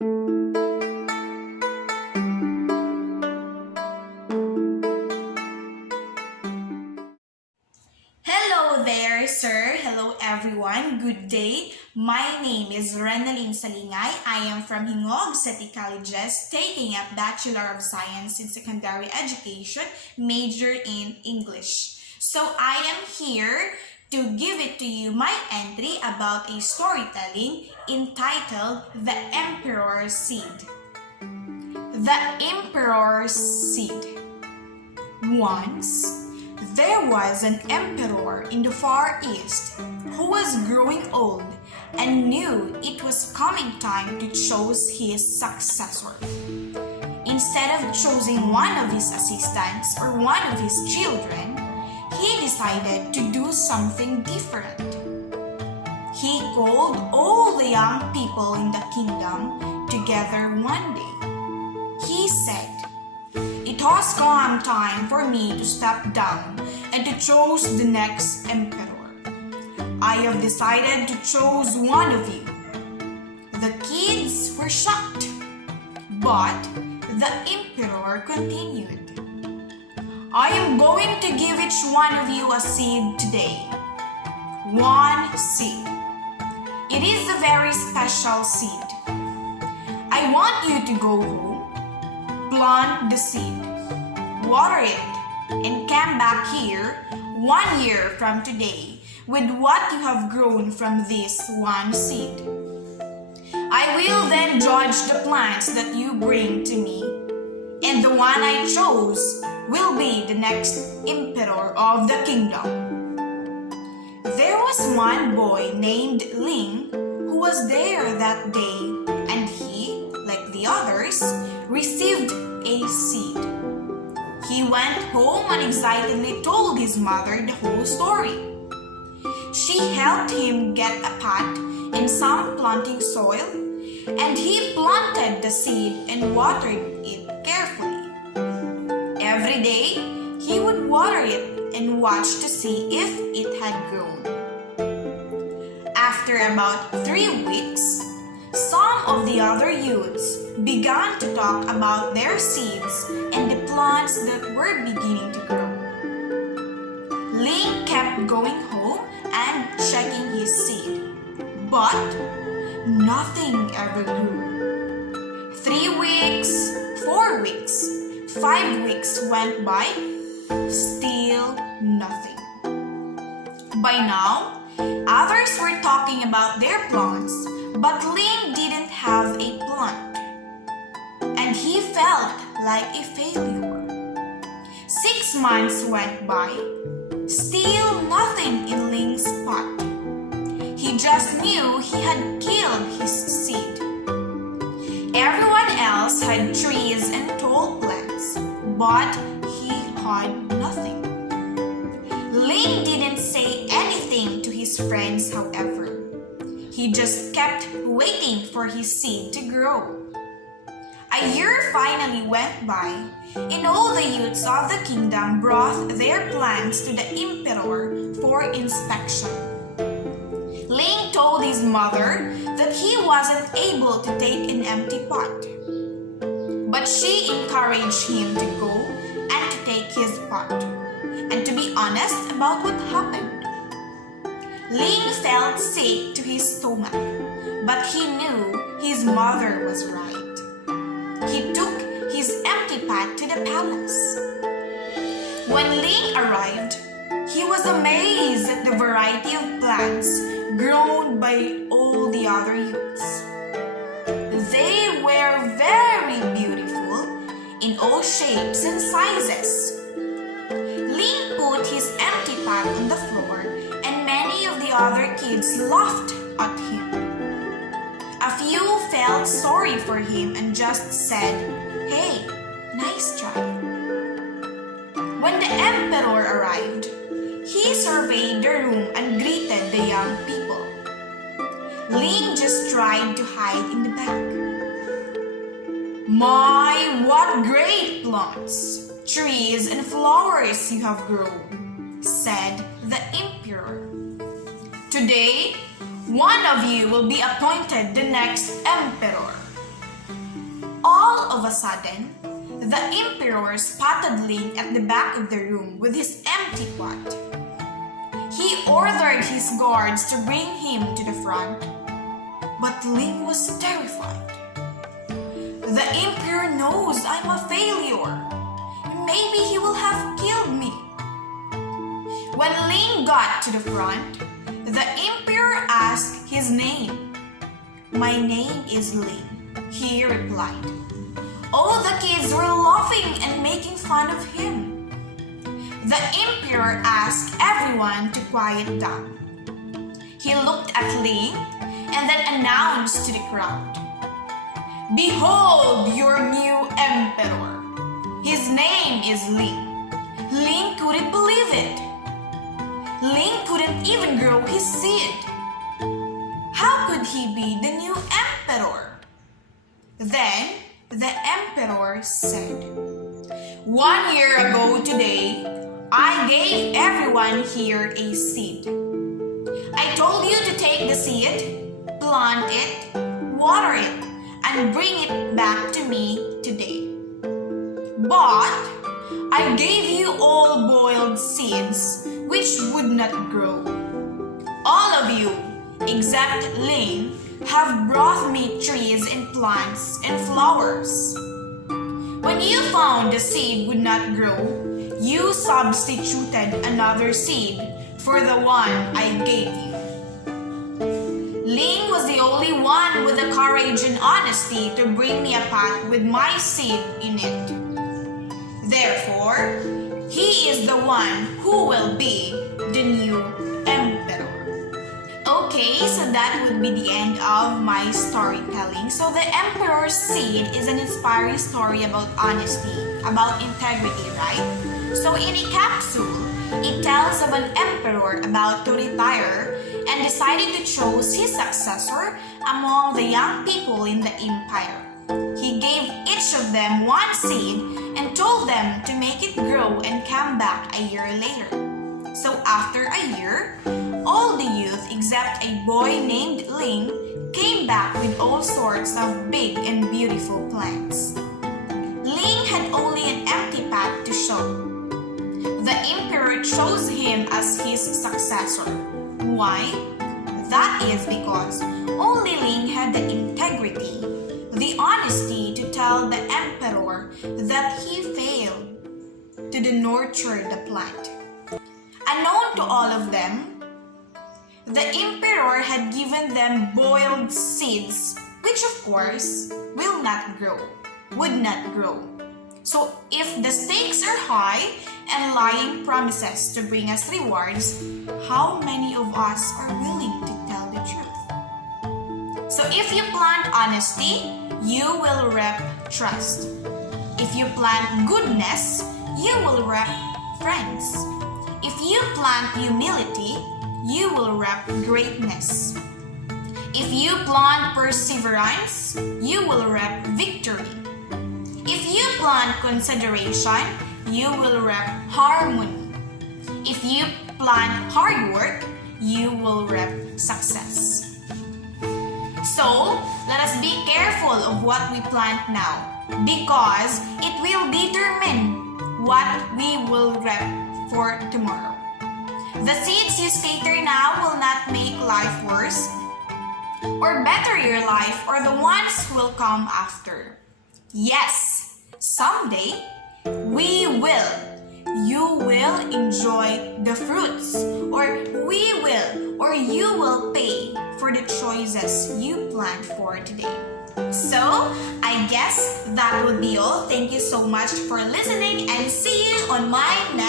Hello there, sir. Hello, everyone. Good day. My name is Renaline Salingay. I am from Hingog City Colleges, taking up Bachelor of Science in Secondary Education, major in English. So I am here to give it to you my entry about a storytelling entitled The Emperor's Seed. The Emperor's Seed. Once, there was an emperor in the Far East who was growing old and knew it was coming time to choose his successor. Instead of choosing one of his assistants or one of his children, he decided to do something different. He called all the young people in the kingdom together one day. He said, "It has come time for me to step down and to choose the next emperor. I have decided to choose one of you." The kids were shocked, but the emperor continued, "I am going to give each one of you a seed today. One seed. It is a very special seed. I want you to go home, plant the seed, water it, and come back here 1 year from today with what you have grown from this one seed. I will then judge the plants that you bring to me, and the one I chose will be the next emperor of the kingdom." There was one boy named Ling who was there that day, and he, like the others, received a seed. He went home and excitedly told his mother the whole story. She helped him get a pot and some planting soil, and he planted the seed and watered it carefully. Every day, he would water it and watch to see if it had grown. After about 3 weeks, some of the other youths began to talk about their seeds and the plants that were beginning to grow. Ling kept going home and checking his seed, but nothing ever grew. 3 weeks, 4 weeks, 5 weeks went by, still nothing. By now, others were talking about their plants, but Ling didn't have a plant, and he felt like a failure. 6 months went by, still nothing in Ling's pot. He just knew he had killed his seed. Everyone else had trees and tall plants, but he had nothing. Ling didn't say anything to his friends, however. He just kept waiting for his seed to grow. A year finally went by, and all the youths of the kingdom brought their plants to the emperor for inspection. Ling told his mother that he wasn't able to take an empty pot, but she encouraged him to go and to take his pot, and to be honest about what happened. Ling felt sick to his stomach, but he knew his mother was right. He took his empty pot to the palace. When Ling arrived, he was amazed at the variety of plants grown by all the other youths. They were very beautiful in all shapes and sizes. Ling put his empty pot on the floor, and many of the other kids laughed at him. A few felt sorry for him and just said, "Hey, nice try." When the emperor arrived, he surveyed the room and greeted the young people. Ling just tried to hide in the back. "My, what great plants, trees, and flowers you have grown," said the emperor. "Today, one of you will be appointed the next emperor. All of a sudden, the Emperor spotted Ling at the back of the room with his empty pot. He ordered his guards to bring him to the front, but Ling was terrified. The Emperor knows I'm a failure. Maybe he will have killed me. When Ling got to the front, the Emperor asked his name. "My name is Ling," he replied. All the kids were laughing and making fun of him. The Emperor asked everyone to quiet down. He looked at Ling and then announced to the crowd, "Behold your new Emperor. His name is Ling." Ling couldn't believe it. Ling couldn't even grow his seed. How could he be the new Emperor? Then the Emperor said, "1 year ago today, I gave everyone here a seed. I told you to take the seed, plant it, water it, and bring it back to me today. But I gave you all boiled seeds which would not grow. All of you, except Ling, have brought me trees and plants and flowers. When you found the seed would not grow, you substituted another seed for the one I gave you." Ling was the only one with the courage and honesty to bring me a pot with my seed in it. Therefore, he is the one who will be the new Emperor. Okay, so that would be the end of my storytelling. So the Emperor's Seed is an inspiring story about honesty, about integrity, right? So in a capsule, it tells of an emperor about to retire and decided to choose his successor among the young people in the empire. He gave each of them one seed and told them to make it grow and come back a year later. So after a year, all the youth except a boy named Ling came back with all sorts of big and beautiful plants. Ling had only an empty pot to show. The emperor chose him as his successor. Why? That is because only Ling had the integrity, the honesty to tell the emperor that he failed to nurture the plant. Unknown to all of them, the emperor had given them boiled seeds, which of course would not grow. So if the stakes are high and lying promises to bring us rewards, how many of us are willing to tell the truth? So if you plant honesty, you will reap trust. If you plant goodness, you will reap friends. If you plant humility, you will reap greatness. If you plant perseverance, you will reap victory. If you plant consideration, you will reap harmony. If you plant hard work, you will reap success. So, let us be careful of what we plant now, because it will determine what we will reap for tomorrow. The seeds you scatter now will not make life worse or better your life or the ones who will come after. Yes, someday you will enjoy the fruits, or you will pay for the choices you planned for today. So, I guess that would be all. Thank you so much for listening and see you on my next